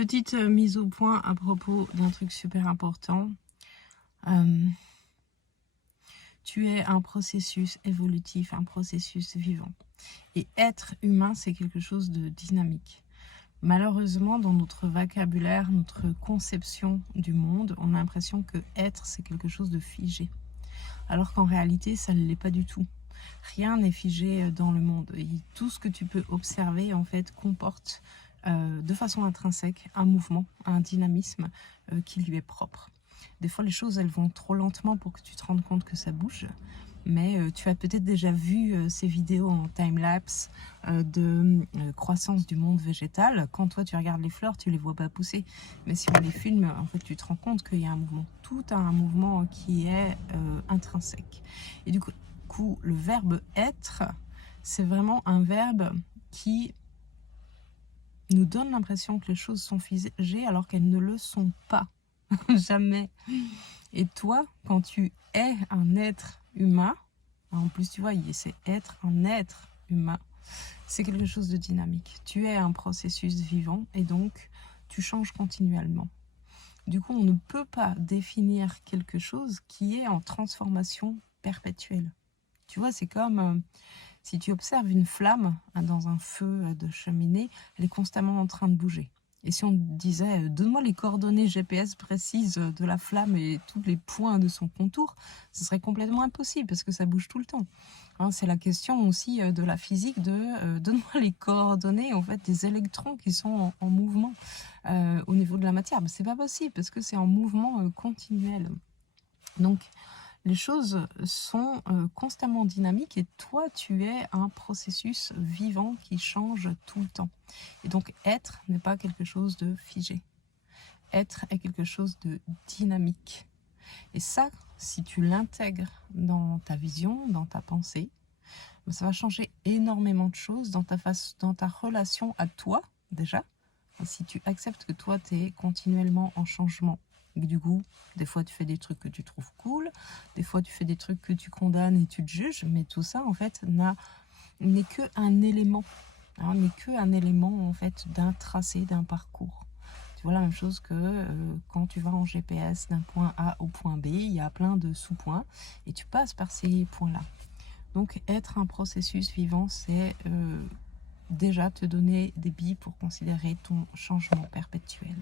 Petite mise au point à propos d'un truc super important. Tu es un processus évolutif, un processus vivant. Et être humain, c'est quelque chose de dynamique. Malheureusement, dans notre vocabulaire, notre conception du monde, on a l'impression que être, c'est quelque chose de figé. Alors qu'en réalité, ça ne l'est pas du tout. Rien n'est figé dans le monde. Et tout ce que tu peux observer, en fait, comporte de façon intrinsèque un mouvement, un dynamisme qui lui est propre. Des fois, les choses, elles vont trop lentement pour que tu te rendes compte que ça bouge. Mais tu as peut-être déjà vu ces vidéos en time-lapse de croissance du monde végétal. Quand toi, tu regardes les fleurs, tu les vois pas pousser. Mais si on les filme, en fait, tu te rends compte qu'il y a un mouvement. Tout a un mouvement qui est intrinsèque. Et du coup, le verbe « être », c'est vraiment un verbe qui nous donne l'impression que les choses sont figées alors qu'elles ne le sont pas. Jamais. Et toi, quand tu es un être humain, en plus tu vois, c'est être un être humain, c'est quelque chose de dynamique. Tu es un processus vivant et donc tu changes continuellement. Du coup, on ne peut pas définir quelque chose qui est en transformation perpétuelle. Tu vois, c'est comme si tu observes une flamme dans un feu de cheminée, elle est constamment en train de bouger. Et si on disait, donne-moi les coordonnées GPS précises de la flamme et tous les points de son contour, ce serait complètement impossible parce que ça bouge tout le temps. Hein, c'est la question aussi de la physique de donne-moi les coordonnées en fait, des électrons qui sont en mouvement au niveau de la matière. Mais c'est pas possible parce que c'est en mouvement continuel. Donc, les choses sont constamment dynamiques et toi, tu es un processus vivant qui change tout le temps. Et donc, être n'est pas quelque chose de figé. Être est quelque chose de dynamique. Et ça, si tu l'intègres dans ta vision, dans ta pensée, ça va changer énormément de choses dans ta relation à toi, déjà. Et si tu acceptes que toi, tu es continuellement en changement, et que du coup, des fois, tu fais des trucs que tu trouves cool, des fois, tu fais des trucs que tu condamnes et tu te juges, mais tout ça, en fait, n'est qu'un élément. N'est qu'un élément, en fait, d'un tracé, d'un parcours. Tu vois, la même chose que quand tu vas en GPS d'un point A au point B, il y a plein de sous-points et tu passes par ces points-là. Donc, être un processus vivant, c'est déjà te donner des billes pour considérer ton changement perpétuel.